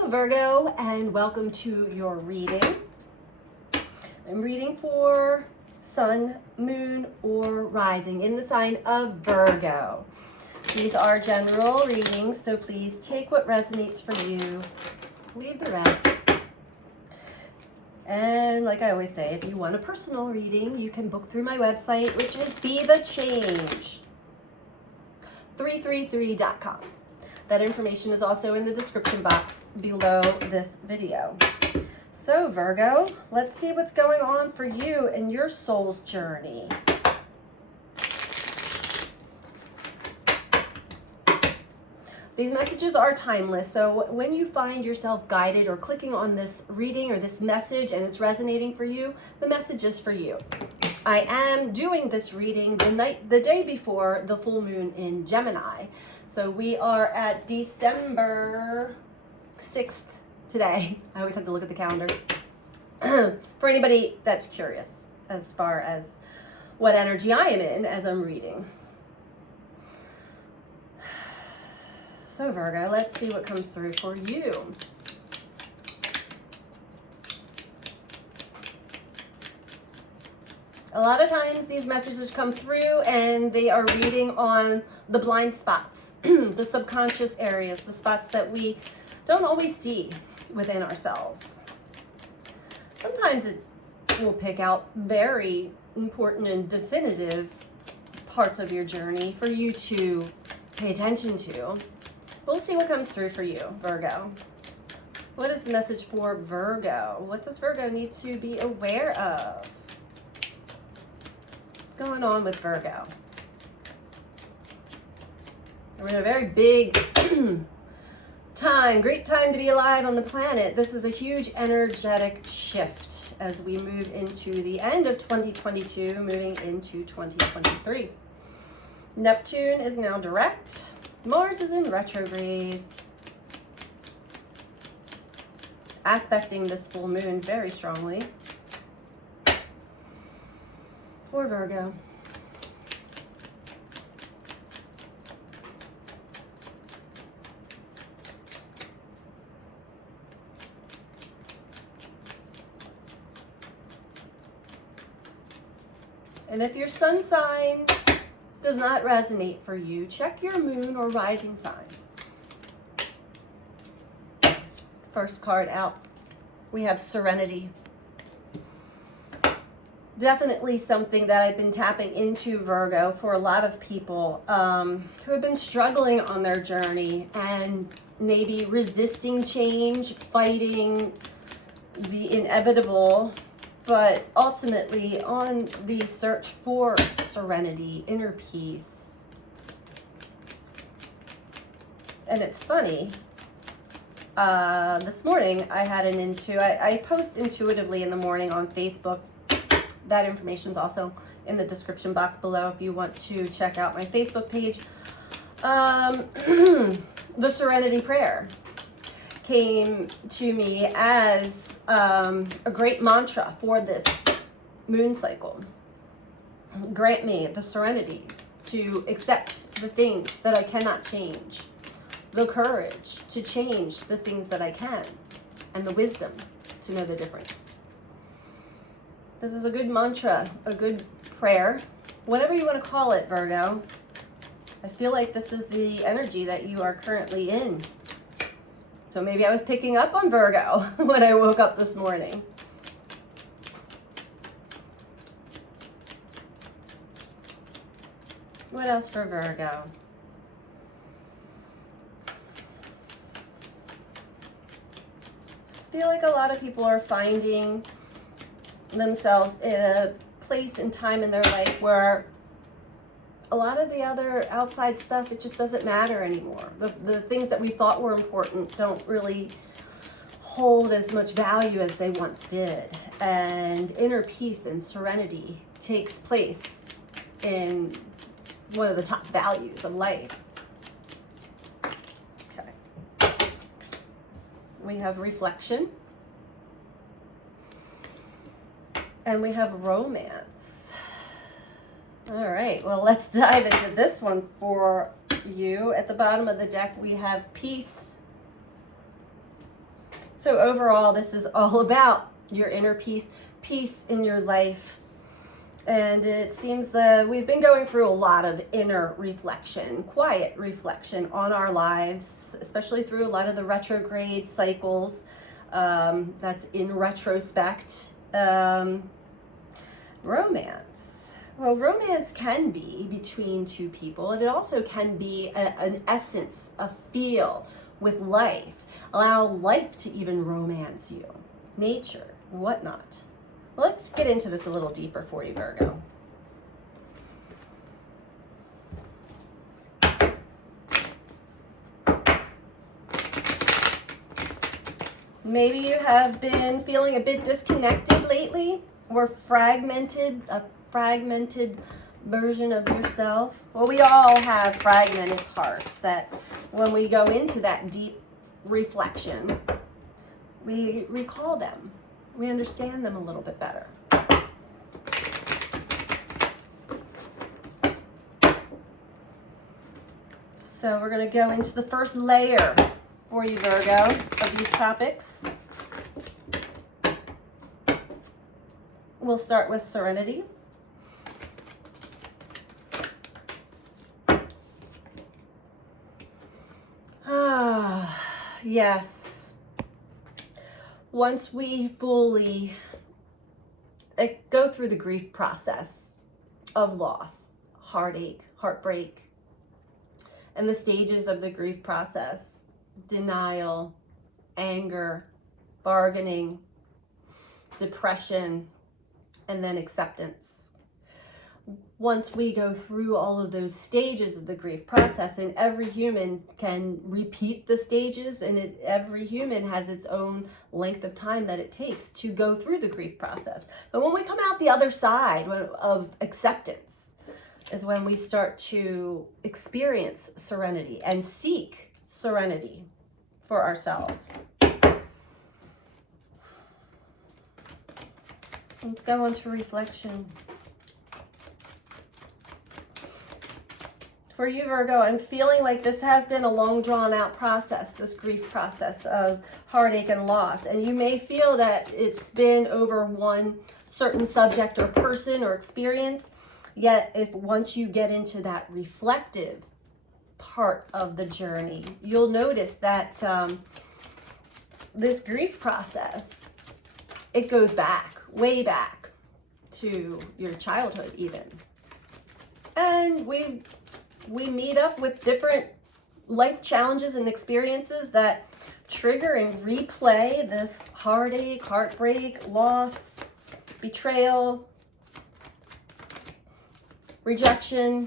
Hello Virgo, and welcome to your reading. I'm reading for Sun, Moon, or Rising in the sign of Virgo. These are general readings, so please take what resonates for you, leave the rest. And like I always say, if you want a personal reading, you can book through my website, which is BeTheChange333.com. That information is also in the description box below this video. So Virgo, let's see what's going on for you in your soul's journey. These messages are timeless, so when you find yourself guided or clicking on this reading or this message and it's resonating for you, the message is for you. I am doing this reading the day before the full moon in Gemini. So we are at December 6th today. I always have to look at the calendar. For anybody that's curious as far as what energy I am in as I'm reading. So Virgo, let's see what comes through for you. A lot of times these messages come through and they are reading on the blind spots, the subconscious areas, the spots that we don't always see within ourselves. Sometimes it will pick out very important and definitive parts of your journey for you to pay attention to. We'll see what comes through for you, Virgo. What is the message for Virgo? What does Virgo need to be aware of? What's going on with Virgo? We're in a very big time, great time to be alive on the planet. This is a huge energetic shift as we move into the end of 2022, moving into 2023. Neptune is now direct. Mars is in retrograde, aspecting this full moon very strongly for Virgo. And if your sun sign does not resonate for you, check your moon or rising sign. First card out, we have Serenity. Definitely something that I've been tapping into, Virgo, for a lot of people who have been struggling on their journey and maybe resisting change, fighting the inevitable, but ultimately on the search for serenity, inner peace. And it's funny, this morning I had I post intuitively in the morning on Facebook. That information is also in the description box below if you want to check out my Facebook page. The Serenity Prayer came to me as a great mantra for this moon cycle. Grant me the serenity to accept the things that I cannot change, the courage to change the things that I can, and the wisdom to know the difference. This is a good mantra, a good prayer, whatever you want to call it, Virgo. I feel like this is the energy that you are currently in. So maybe I was picking up on Virgo when I woke up this morning. What else for Virgo? I feel like a lot of people are finding themselves in a place and time in their life where a lot of the other outside stuff, it just doesn't matter anymore. The things that we thought were important don't really hold as much value as they once did. And inner peace and serenity takes place in one of the top values of life. Okay. We have reflection. And we have romance. All right, well, let's dive into this one for you. At the bottom of the deck, we have peace So overall, this is all about your inner peace, peace in your life. And it seems that we've been going through a lot of inner reflection, quiet reflection on our lives, especially through a lot of the retrograde cycles. That's in retrospect. Romance. Well, romance can be between two people, and it also can be an essence, a feel with life. Allow life to even romance you, nature, whatnot. Let's get into this a little deeper for you, Virgo. Maybe you have been feeling a bit disconnected lately, or a fragmented version of yourself. Well, we all have fragmented parts that when we go into that deep reflection, we recall them. We understand them a little bit better. So we're going to go into the first layer for you, Virgo, of these topics. We'll start with serenity. Yes. Once we fully go through the grief process of loss, heartache, heartbreak, and the stages of the grief process, denial, anger, bargaining, depression, and then acceptance. Once we go through all of those stages of the grief process, and every human can repeat the stages, and every human has its own length of time that it takes to go through the grief process. But when we come out the other side of acceptance is when we start to experience serenity and seek serenity for ourselves. Let's go into reflection. For you, Virgo, I'm feeling like this has been a long drawn out process, this grief process of heartache and loss. And you may feel that it's been over one certain subject or person or experience. Yet if once you get into that reflective part of the journey, you'll notice that this grief process, it goes back, way back to your childhood even. And we meet up with different life challenges and experiences that trigger and replay this heartache, heartbreak, loss, betrayal, rejection.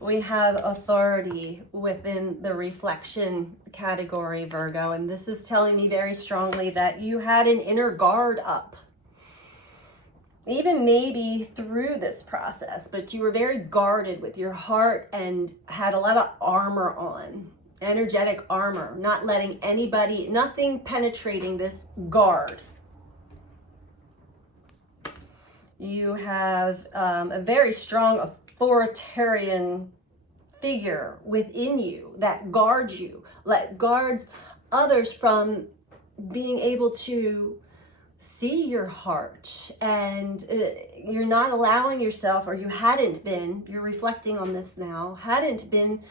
We have authority within the reflection category, Virgo, and this is telling me very strongly that you had an inner guard up. Even maybe through this process, but you were very guarded with your heart and had a lot of armor on, energetic armor, not letting anybody, nothing penetrating this guard. You have a very strong authoritarian figure within you that guards you, that guards others from being able to see your heart, and you're not allowing yourself, or you hadn't been, you're reflecting on this now, hadn't been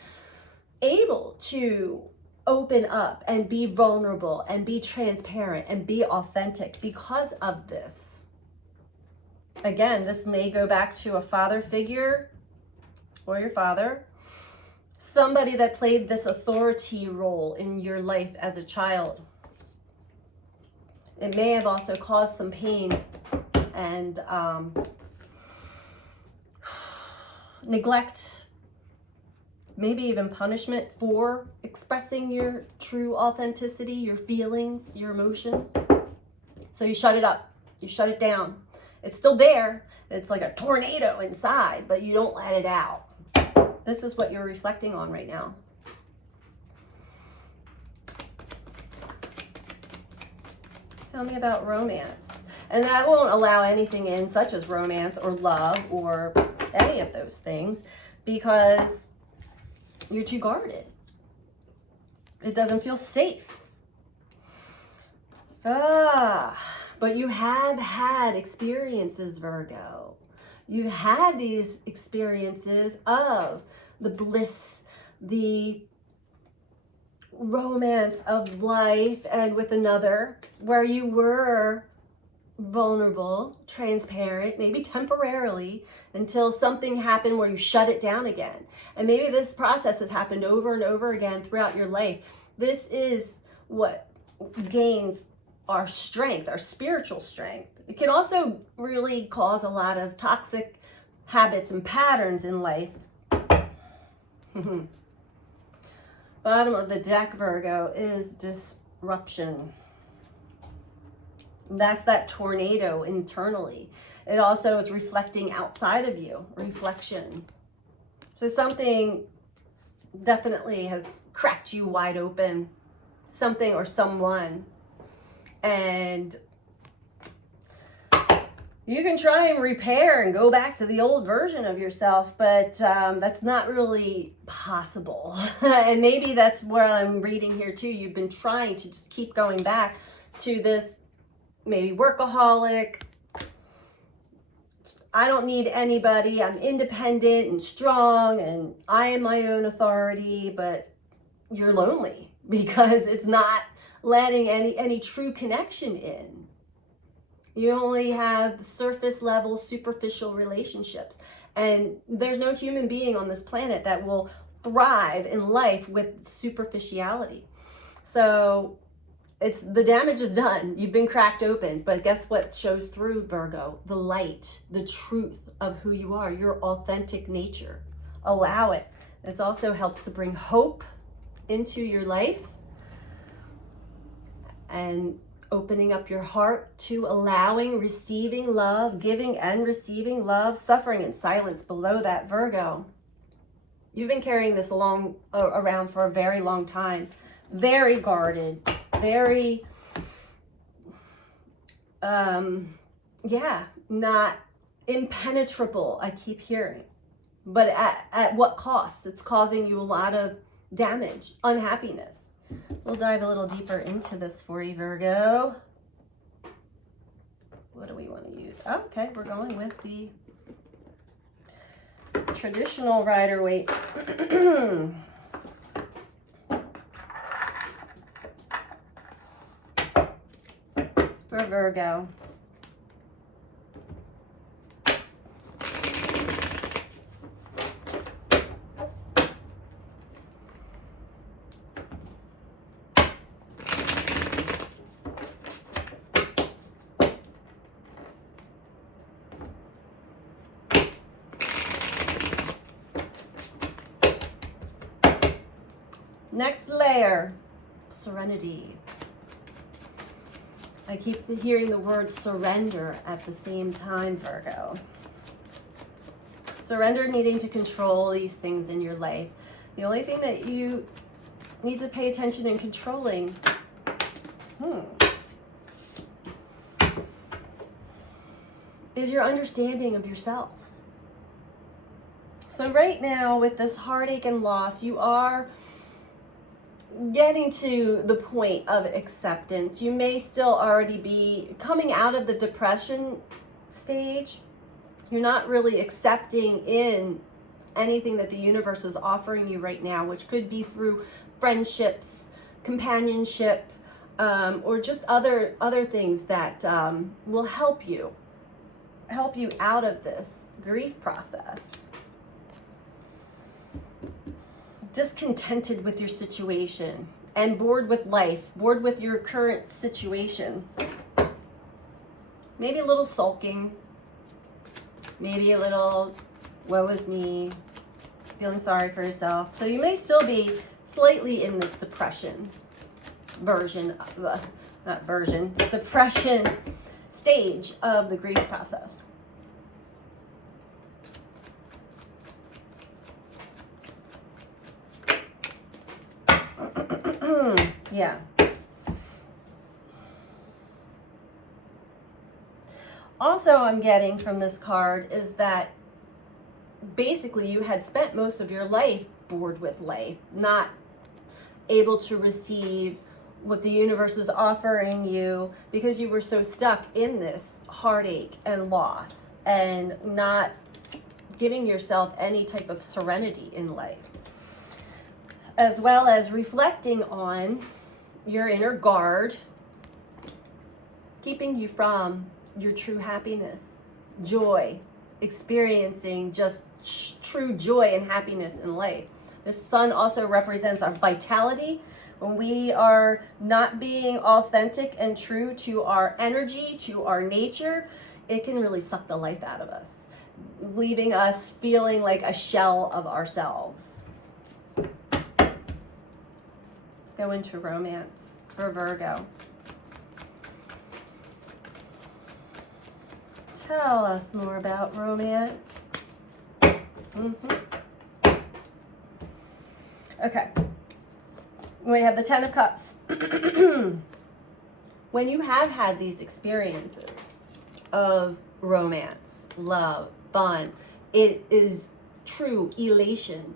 able to open up and be vulnerable and be transparent and be authentic because of this. Again, this may go back to a father figure or your father, somebody that played this authority role in your life as a child. It may have also caused some pain and neglect, maybe even punishment for expressing your true authenticity, your feelings, your emotions. So you shut it up, you shut it down. It's still there. It's like a tornado inside, but you don't let it out. This is what you're reflecting on right now. Tell me about romance. And that won't allow anything in, such as romance or love or any of those things, because you're too guarded. It doesn't feel safe. But you have had experiences, Virgo. You had these experiences of the bliss, the romance of life and with another, where you were vulnerable, transparent, maybe temporarily, until something happened where you shut it down again. And maybe this process has happened over and over again throughout your life. This is what gains our strength, our spiritual strength. It can also really cause a lot of toxic habits and patterns in life. Bottom of the deck, Virgo, is disruption. That's that tornado internally. It also is reflecting outside of you, reflection. So something definitely has cracked you wide open, something or someone. And you can try and repair and go back to the old version of yourself, but that's not really possible. And maybe that's where I'm reading here too. You've been trying to just keep going back to this maybe workaholic. I don't need anybody. I'm independent and strong and I am my own authority, but you're lonely because it's not letting any true connection in. You only have surface level, superficial relationships. And there's no human being on this planet that will thrive in life with superficiality. So the damage is done. You've been cracked open. But guess what shows through, Virgo? The light, the truth of who you are, your authentic nature. Allow it. It also helps to bring hope into your life and opening up your heart to allowing, receiving love, giving and receiving love, suffering in silence below that, Virgo. You've been carrying this around for a very long time. Very guarded, very, not impenetrable, I keep hearing. But at what cost? It's causing you a lot of damage, unhappiness. We'll dive a little deeper into this for you, Virgo. What do we want to use? Oh, okay, we're going with the traditional Rider-Waite. For Virgo. Next layer, serenity. I keep hearing the word surrender at the same time, Virgo. Surrender, needing to control these things in your life. The only thing that you need to pay attention in controlling is your understanding of yourself. So right now, with this heartache and loss, you are getting to the point of acceptance. You may still already be coming out of the depression stage. You're not really accepting in anything that the universe is offering you right now, which could be through friendships, companionship, or just other things that will help you out of this grief process. Discontented with your situation and bored with life, bored with your current situation. Maybe a little sulking, maybe a little woe is me, feeling sorry for yourself. So you may still be slightly in this depression depression stage of the grief process. Yeah. Also, I'm getting from this card is that basically you had spent most of your life bored with life, not able to receive what the universe is offering you because you were so stuck in this heartache and loss and not giving yourself any type of serenity in life. As well as reflecting on your inner guard, keeping you from your true happiness, joy, experiencing just true joy and happiness in life. The sun also represents our vitality. When we are not being authentic and true to our energy, to our nature, it can really suck the life out of us, leaving us feeling like a shell of ourselves. Let's go into romance for Virgo. Tell us more about romance. Okay. We have the Ten of Cups. When you have had these experiences of romance, love, fun, it is true elation.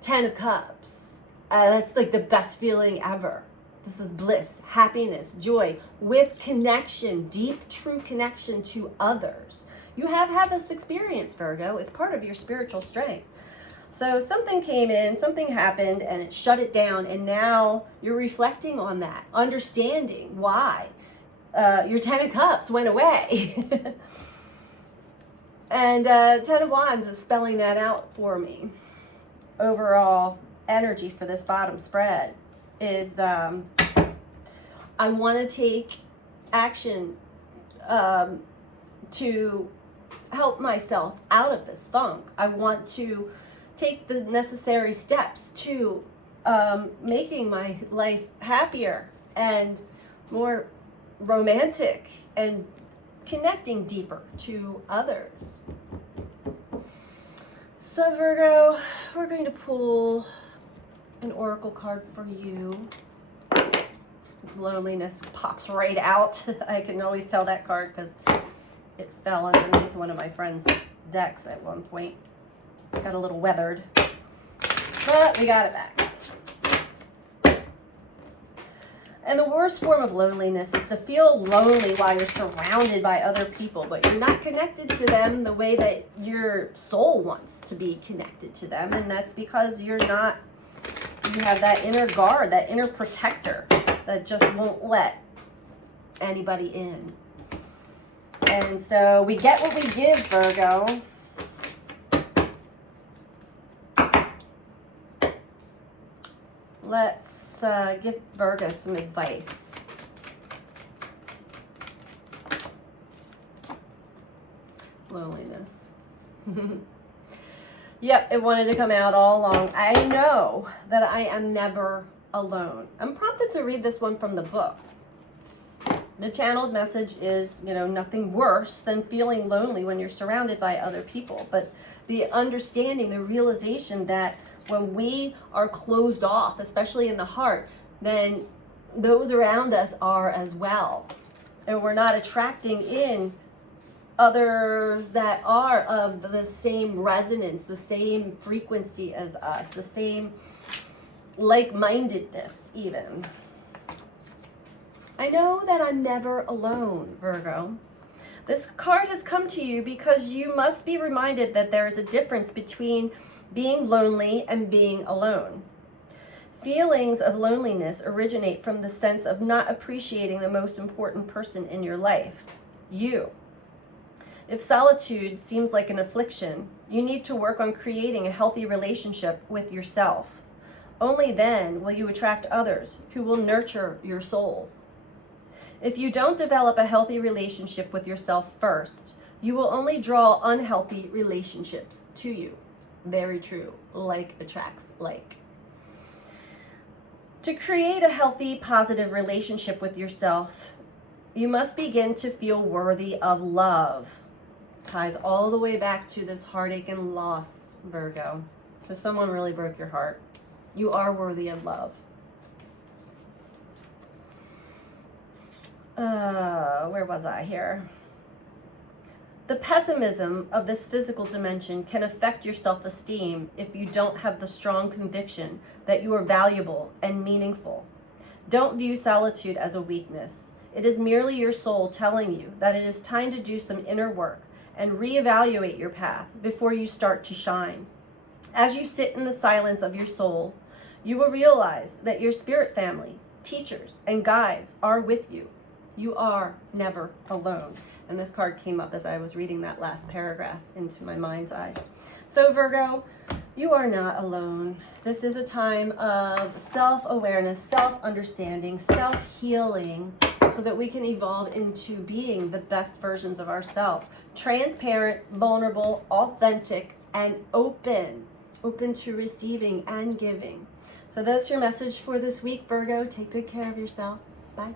Ten of Cups. That's like the best feeling ever. This is bliss, happiness, joy, with connection, deep, true connection to others. You have had this experience, Virgo. It's part of your spiritual strength. So something came in, something happened, and it shut it down, and now you're reflecting on that, understanding why your Ten of Cups went away. And Ten of Wands is spelling that out for me. Overall energy for this bottom spread is I want to take action to help myself out of this funk. I want to take the necessary steps to making my life happier and more romantic and connecting deeper to others. So Virgo, we're going to pull an oracle card for you. Loneliness pops right out. I can always tell that card because it fell underneath one of my friend's decks at one point. Got a little weathered, but we got it back. And the worst form of loneliness is to feel lonely while you're surrounded by other people, but you're not connected to them the way that your soul wants to be connected to them. And that's because you have that inner guard, that inner protector that just won't let anybody in. And so we get what we give, Virgo. Let's give Virgo some advice. Loneliness. Yep, it wanted to come out all along. I know that I am never alone. I'm prompted to read this one from the book. The channeled message is, nothing worse than feeling lonely when you're surrounded by other people. But the understanding, the realization that when we are closed off, especially in the heart, then those around us are as well. And we're not attracting in others that are of the same resonance, the same frequency as us, the same like-mindedness even. I know that I'm never alone, Virgo. This card has come to you because you must be reminded that there is a difference between being lonely and being alone. Feelings of loneliness originate from the sense of not appreciating the most important person in your life, you. If solitude seems like an affliction, you need to work on creating a healthy relationship with yourself. Only then will you attract others who will nurture your soul. If you don't develop a healthy relationship with yourself first, you will only draw unhealthy relationships to you. Very true. Like attracts like. To create a healthy, positive relationship with yourself, you must begin to feel worthy of love. Ties all the way back to this heartache and loss, Virgo. So someone really broke your heart. You are worthy of love. Where was I here? The pessimism of this physical dimension can affect your self-esteem if you don't have the strong conviction that you are valuable and meaningful. Don't view solitude as a weakness. It is merely your soul telling you that it is time to do some inner work and reevaluate your path before you start to shine. As you sit in the silence of your soul, you will realize that your spirit family, teachers, and guides are with you. You are never alone. And this card came up as I was reading that last paragraph into my mind's eye. So Virgo, you are not alone. This is a time of self-awareness, self-understanding, self-healing, so that we can evolve into being the best versions of ourselves. Transparent, vulnerable, authentic, and open to receiving and giving. So that's your message for this week, Virgo. Take good care of yourself. Bye.